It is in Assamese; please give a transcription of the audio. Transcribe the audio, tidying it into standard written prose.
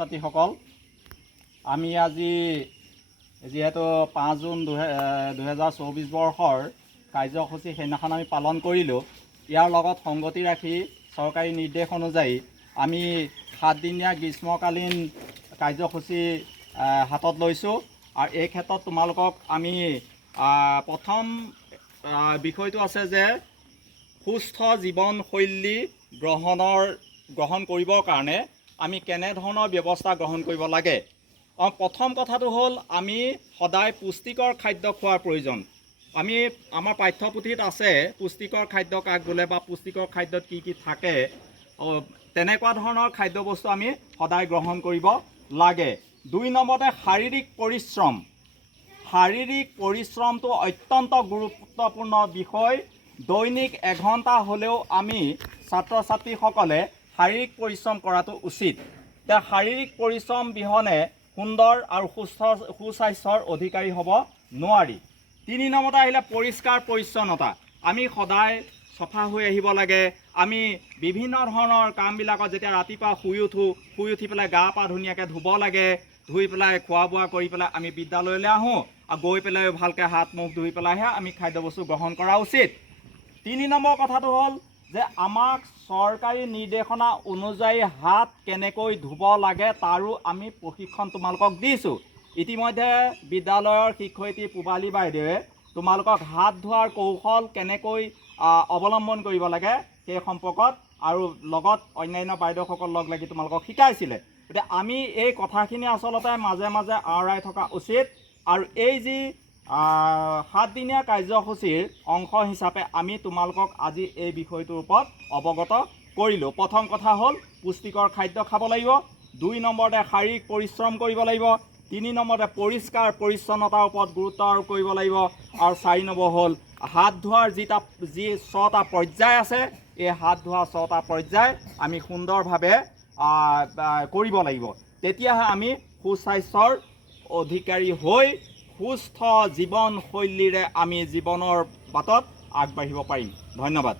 ছাত্ৰছাত্ৰীসকল, আমি আজি যেহেতু 5 জুন 2024 বৰ্ষৰ কাৰ্যসূচী সেইদিনাখন আমি পালন কৰিলোঁ। ইয়াৰ লগত সংগতি ৰাখি চৰকাৰী নিৰ্দেশ অনুযায়ী আমি 7 দিনীয়া গ্ৰীষ্মকালীন কাৰ্যসূচী হাতত লৈছোঁ। আৰু এই ক্ষেত্ৰত তোমালোকক আমি প্ৰথম বিষয়টো আছে যে সুস্থ জীৱনশৈলী গ্ৰহণ কৰিবৰ কাৰণে আমি কেনেধৰণৰ ব্যৱস্থা গ্ৰহণ কৰিব লাগে। প্ৰথম কথাটো হ'ল আমি সদায় পুষ্টিকৰ খাদ্য খোৱাৰ প্ৰয়োজন। আমাৰ পাঠ্যপুথিত আছে পুষ্টিকৰ খাদ্য কাক বোলে বা পুষ্টিকৰ খাদ্যত কি কি থাকে, তেনেকুৱা ধৰণৰ খাদ্যবস্তু আমি সদায় গ্ৰহণ কৰিব লাগে। 2 নম্বৰতে শাৰীৰিক পৰিশ্ৰম। শাৰীৰিক পৰিশ্ৰমটো অত্যন্ত গুৰুত্বপূৰ্ণ বিষয়। দৈনিক 1 ঘণ্টা হ'লেও আমি ছাত্ৰ ছাত্ৰীসকলে শাৰীৰিক পৰিশ্ৰম কৰাটো উচিত। এতিয়া শাৰীৰিক পৰিশ্ৰম বিহনে সুন্দৰ আৰু সুস্বাস্থ্যৰ অধিকাৰী হ'ব নোৱাৰি। 3 নম্বৰতে আহিলে পৰিষ্কাৰ পৰিচ্ছন্নতা। আমি সদায় চফা হৈ আহিব লাগে। আমি বিভিন্ন ধৰণৰ কামবিলাকত যেতিয়া ৰাতিপুৱা শুই উঠি পেলাই গা পা ধুনীয়াকৈ ধুব লাগে। ধুই পেলাই খোৱা বোৱা কৰি পেলাই আমি বিদ্যালয়লৈ আহোঁ আৰু গৈ পেলাই ভালকৈ হাত মুখ ধুই পেলাইহে আমি খাদ্যবস্তু গ্ৰহণ কৰা উচিত। 3 নম্বৰ কথাটো হ'ল যে আমাক চৰকাৰী নিৰ্দেশনা অনুযায়ী হাত কেনেকৈ ধুব লাগে তাৰো আমি প্ৰশিক্ষণ তোমালোকক দিছোঁ। ইতিমধ্যে বিদ্যালয়ৰ শিক্ষয়িত্ৰী পূবালী বাইদেৱে তোমালোকক হাত ধোৱাৰ কৌশল কেনেকৈ অৱলম্বন কৰিব লাগে সেই সম্পৰ্কত আৰু লগত অন্যান্য বাইদেউসকল লগ লাগি তোমালোকক শিকাইছিলে। গতিকে আমি এই কথাখিনি আচলতে মাজে মাজে আঁৰাই থকা উচিত। আৰু এই যি 7 দিনীয়া কাৰ্যসূচীৰ অংশ হিচাপে আমি তোমালোকক আজি এই বিষয়টোৰ ওপৰত অৱগত কৰিলোঁ। প্ৰথম কথা হ'ল পুষ্টিকৰ খাদ্য খাব লাগিব। 2 নম্বৰতে শাৰীৰিক পৰিশ্ৰম কৰিব লাগিব। 3 নম্বৰতে পৰিষ্কাৰ পৰিচ্ছন্নতাৰ ওপৰত গুৰুত্ব আৰোপ কৰিব লাগিব। আৰু 4 নম্বৰ হ'ল হাত ধোৱাৰ যি 6টা পৰ্যায় আছে, এই হাত ধোৱা 6টা পৰ্যায় আমি সুন্দৰভাৱে কৰিব লাগিব। তেতিয়াহে আমি সুস্বাস্থ্যৰ অধিকাৰী হৈ সুস্থ জীৱনশৈলীৰে আমি জীৱনৰ বাটত আগবাঢ়িব পাৰিম। ধন্যবাদ।